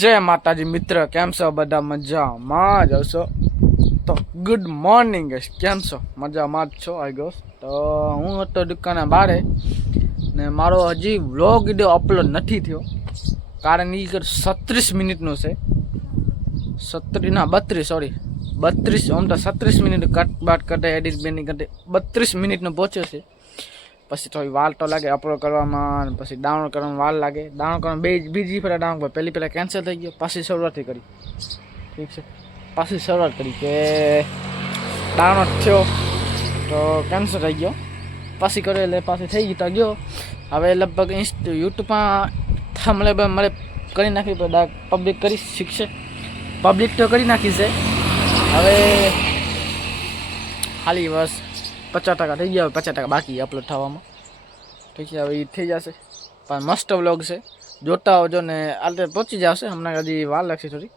जय माताजी मित्र केम छो बधा मजामां ज हशो। तो गुड मॉर्निंग गाइस, केम छो? मजामां ज छो आई गेस। तो हूँ तो दुकाने बारे ने मारो हजी व्लॉग विडियो अपलोड नहीं थयो कारण ई 36 मिनिटनो छे। 37 ना 32 सॉरी 32 आम तो 37 मिनिट कट बाट करते एडिट बेनिंग करते 32 मिनिटनो पહોંચ્યો છે। પછી થોડી વાલ તો લાગે અપલોડ કરવામાં, પછી ડાઉનલોડ કરવામાં વાલ લાગે। ડાઉનલોડ કરવા બીજી ફેરા ડાઉનલોડ કરી, પહેલી પહેલાં કેન્સલ થઈ ગયો, પાછી શરૂઆતથી કરી। ઠીક છે, પાછી શરૂઆત કરી કે ડાઉનલોડ થયો તો કેન્સલ થઈ ગયો, પાછી કર્યો એટલે પાછી થઈ ગઈ તો ગયો। હવે લગભગ યુટ્યુબમાં થંબનેલ મારે કરી નાખી તો પબ્લિક કરી શીખશે, પબ્લિક તો કરી નાખી છે। હવે ખાલી બસ 50% થઈ ગયા, 50% બાકી અપલોડ થવામાં। ઠીક છે, હવે એ થઈ જશે પણ મસ્ત વ્લોગ છે, જોતા હોજો ને આજે પહોંચી જશે। હમણાં હજી વાર લાગશે, થોડી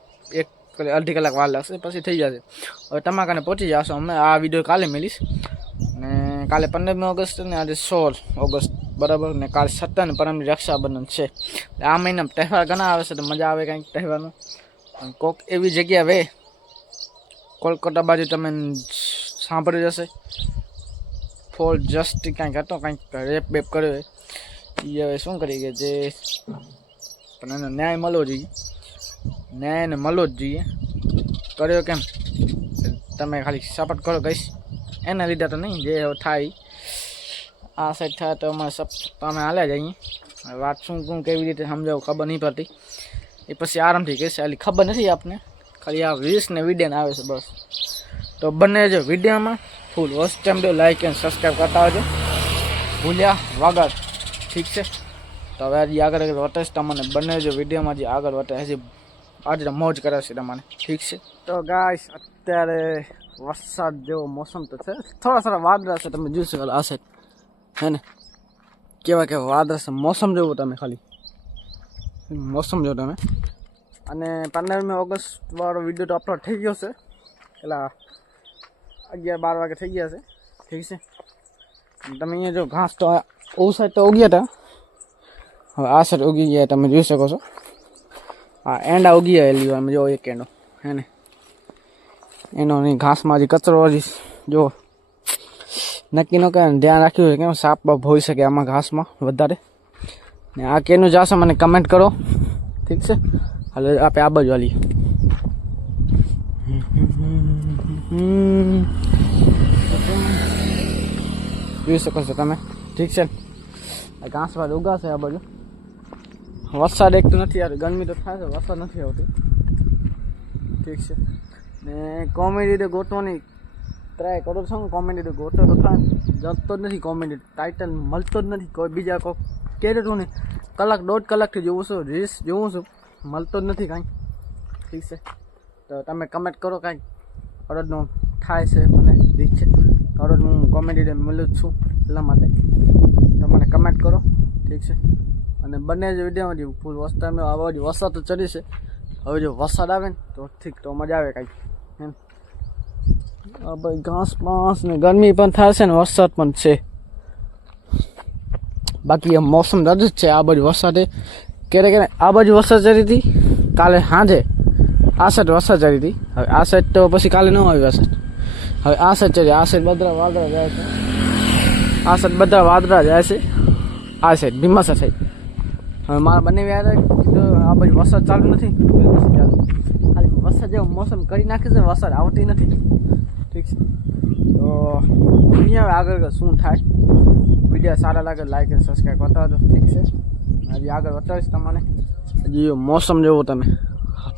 અડધી કલાક વાર લાગશે, પછી થઈ જશે। હવે તમારા કારણે પહોંચી જશો। અમે આ વિડીયો કાલે મેલીશ ને કાલે 15મી ઓગસ્ટ ને આજે 16 ઓગસ્ટ બરાબર, ને કાલે 17 ને પરમની રક્ષાબંધન છે। આ મહિનામાં તહેવાર ઘણા આવે છે તો મજા આવે કંઈક તહેવારનો। પણ કોઈક એવી જગ્યા વે કોલકાતા બાજુ તમે સાંભળ્યું જશે, ફોર જસ્ટ કાંઈક હતો, કાંઈક રેપ બેપ કર્યો એ હવે શું કરી કે જે પણ એનો ન્યાય મળવો જોઈએ, ન્યાયને મળવો જ જોઈએ। કર્યો કેમ તમે ખાલી સપોર્ટ કરો ગઈશ, એના લીધે તો નહીં, જે થાય આ સાઈડ થાય તો અમારે અમે હાલ્યા જઈએ। વાત શું કેવી રીતે સમજાવું ખબર નહીં પડતી, એ પછી આરામથી કહીશ, એટલે ખબર નથી આપને, ખાલી આ રીલ્સ ને વિડીયોને આવે છે બસ। તો બંને જો વિડીયોમાં ફૂલ વોચ ટાઈમ દો, લાઈક એન્ડ સબસ્ક્રાઈબ કરતા હોજો ભૂલ્યા વગર। ઠીક છે, તો હવે હજી આગળ વટે તમને બંને જો વિડીયોમાં જે આગળ વટે હજી આજે મોજ કરે છે તમને। ઠીક છે, તો ગાઈસ અત્યારે વરસાદ જેવો મોસમ તો છે, થોડા વાદળા છે, તમે જોઈ શકો આ સાઈડ હે ને કેવા કેવા વાદળા છે, મોસમ જોવો તમે, ખાલી મોસમ જો તમે। અને 15મી ઓગસ્ટ વાળો વિડીયો તો અપલોડ થઈ ગયો છે, પેલા 11-12 વાગે થઈ ગયા છે। ઠીક છે, તમે અહીંયા જો ઘાસ તો ઓ સાઈડ તો ઉગ્યા હતા, હવે આ સાઈડ ઉગી ગયા તમે જોઈ શકો છો। આ એંડા ઉગી ગયેલી અમે જો એક એંડો હે ને, એનો નહીં ઘાસમાં હજી કચરો હજી જો નક્કી ન કરે, ધ્યાન રાખ્યું છે કેમ સાપ બાપ હોઈ શકે આમાં ઘાસમાં વધારે। ને આ કેનું જાશો મને કમેન્ટ કરો, ઠીક છે। હાલ આપણે આ બાજુ હાલીએ, જોઈ શકો છો તમે। ઠીક છે, ઘાસ વાળ ઉગાશે આ બાજુ। વરસાદ એક તો નથી યાર, ગરમી તો થાય છે, વરસાદ નથી આવતી। ઠીક છે, ને કોમેડી તો ગોતવાની ટ્રાય કરો છો, કોમેડી તો ગોતો તો થાય, જતો જ નથી કોમેડી ટાઇટલ મળતો જ નથી, કોઈ બીજા કોઈ કહે તો ને કલાક 1.5 કલાકથી જોઉં છું, રીલ્સ જોઉં છું, મળતો જ નથી કાંઈ। ઠીક છે, તો તમે કમેન્ટ કરો કાંઈક અરજનું થાય છે મને, ઠીક છે, અરજ હું કોમેડી મળું જ છું એટલા માટે તો મને કમેન્ટ કરો, ઠીક છે। અને બંને જ વિડીયોમાં જે ફૂલ વરસાદ આવા જે વરસાદ તો ચડી છે, હવે જો વરસાદ આવે ને તો ઠીક, તો મજા આવે કાંઈક એમ। ભાઈ ઘાસ પાંસ ને ગરમી પણ થાય છે ને વરસાદ પણ છે, બાકી એમ મોસમ રજ જ છે। આ બાજુ વરસાદે ક્યારે આ બાજુ વરસાદ ચડી હતી, કાલે સાંજે આ સાઈડ વરસાદ ચડી હતી, હવે આ સાઈડ તો પછી કાલે ન આવી વરસાદ, હવે આ સાઈડ ચડી, આ સાઈડ બધા વાદળા જાય છે, આ સાઈડ બધા વાદળા જાય છે, આ સાઈડ ભીમાસા સાઈડ। હવે મારા બંને યાદ આ બાજુ વરસાદ ચાલુ નથી, ખાલી વરસાદ જેવો મોસમ કરી નાખે છે, વરસાદ આવતી નથી। ઠીક છે, તો અહીંયા આગળ શું થાય, વિડીયો સારા લાગે લાઈક અને સબસ્ક્રાઈબ કરતા હતો। ઠીક છે, હજી આગળ બતાવીશ તમને, હજી મોસમ જેવો તમે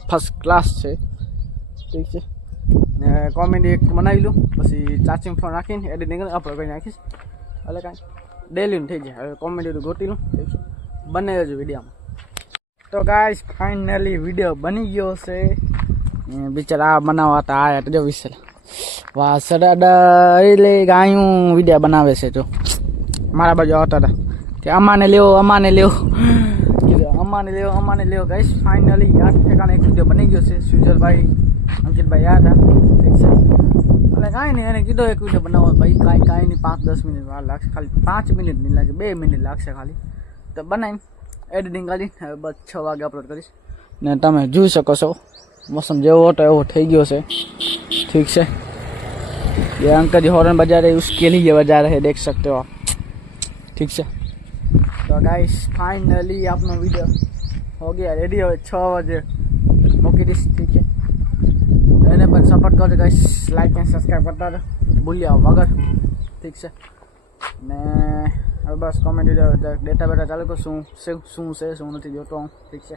ફર્સ્ટ ક્લાસ છે। ઠીક છે, ને કોમેડી એક બનાવી લઉં, પછી ચાર્જિંગ ફોન રાખીને એડિટિંગ અપલોડ કરી નાખીશ, એટલે કાંઈ ડેલીનું થઈ જાય। હવે કોમેડી તો ગોતી લઉં, ઠીક છે, બને જ વિડીયોમાં। તો ગાઈસ ફાઇનલી વિડીયો બની ગયો છે, બિચારા આ બનાવવા હતા આયા જો વિશે વાહ સડા એટલે ગાયું વિડીયો બનાવે છે, જો મારા બાજુ આવતા હતા કે અમાને લેવો અમાને લેવો, કીધું અમાને લેવો ગાઈસ। ફાઇનલી 8 ઠેકાણે એક વિડીયો બની ગયો છે, સુજલભાઈ અંકિતભાઈ યાદ હતા। ઠીક છે, એટલે કાંઈ નહીં, એને કીધો એક વિડીયો બનાવો ભાઈ, કાંઈ નહીં 5-10 મિનિટ વાર લાગશે, ખાલી 5 મિનિટ નહીં લાગે, 2 મિનિટ લાગશે ખાલી, તો બનાવીને એડિટિંગ કરી હવે બસ 6 વાગે અપલોડ કરીશ। ને તમે જોઈ શકો છો मौसम जो होता है वो થઈ ગયો છે ठीक से। ये अंकल जी हॉर्न बजा रहे उसके लिए बजा रहे देख सकते हो आप ठीक से। तो गाइस फाइनली अपना वीडियो हो गया रेडी हो 6 बजे मूकी दीश ठीक है। એને પણ સપોર્ટ કરજો ગાઈસ લાઈક અને સબસ્ક્રાઇબ કરતા ભૂલ્યા વગર ठीक से। ને હવે બસ કોમેન્ટ ડેટા બેટા ચાલુ કર શું છે શું નથી જોતો હું ठीक से।